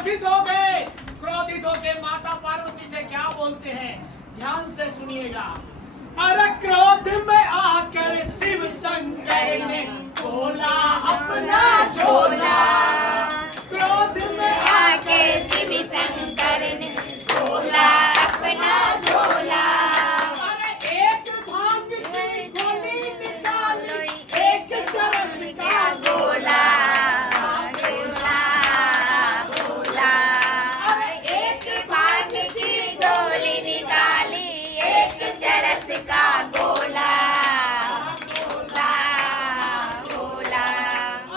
क्रोधित हो गए। क्रोधित होकर माता पार्वती से क्या बोलते हैं, ध्यान से सुनिएगा। अरे क्रोध में आकर शिव शंकर ने खोला अपना झोला। क्रोध में आके शिव शंकर ने खोला अपना झोला। अरे एक भांग की गोली निकाली, एक चरस का गोला गोला गोला। एक भांग की गोली निकाली, एक चरस का गोला गोला गोला।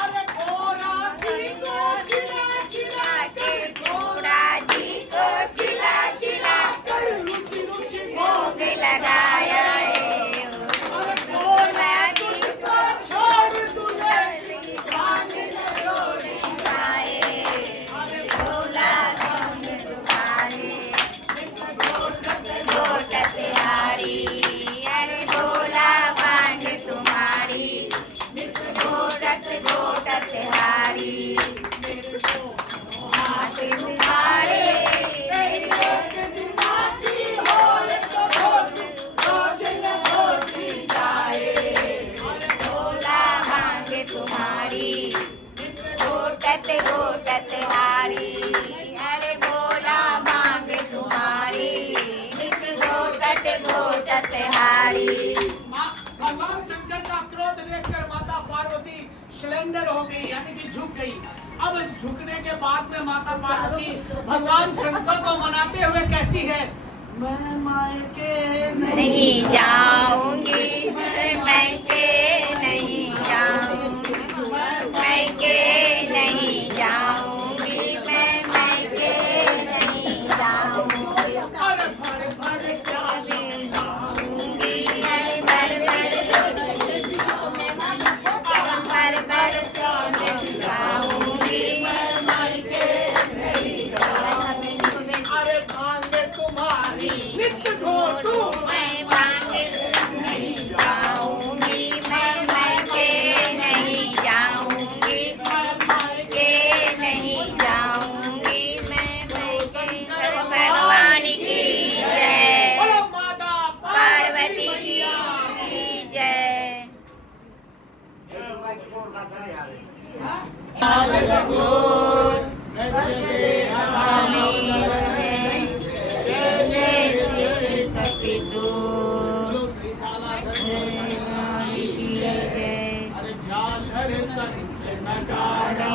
अरे घोड़ा जी को छिला छिला के घोड़ा जी को छिला छिला कर रुचि रुचि भोग लगाया है। अरे घोड़ा जी को छोड़ तूने भांग न छोड़ी। अरे भोला संग तुम्हारे घोटत हारी। अरे भोला भांग तुम्हारी घोटत घोटत हारी। हाथ तुम्हारे भोला भांग तुम्हारी घोटत घोटत हारी। अरे भोला भांग तुम्हारी नित घोटत घोटत हारी। भगवान शंकर का क्रोध देखकर माता पार्वती सिलेंडर हो गई, यानी कि झुक गई। अब झुकने के बाद में माता पार्वती भगवान शंकर को मनाते हुए कहती है, मैं मायके नहीं जाऊंगी, मैं मायके नहीं जाऊंगी, मायके नहीं जाऊंगी, मैं मायके नहीं जाऊंगी। अरे भर भर प्याली जाऊंगी, अरे भर भर भर भर जाऊंगी, मैं मायके नहीं जाऊंगी। अरे भांग तुम्हारी नित्य घोटू। मैं भांग नहीं जाऊंगी, मैं मायके नहीं जाऊंगी, मायके नहीं जाऊंगी, मैं मायके। भगवान की जय, बोलो माता पार्वती की जय। अरे झालर संग नगाड़ा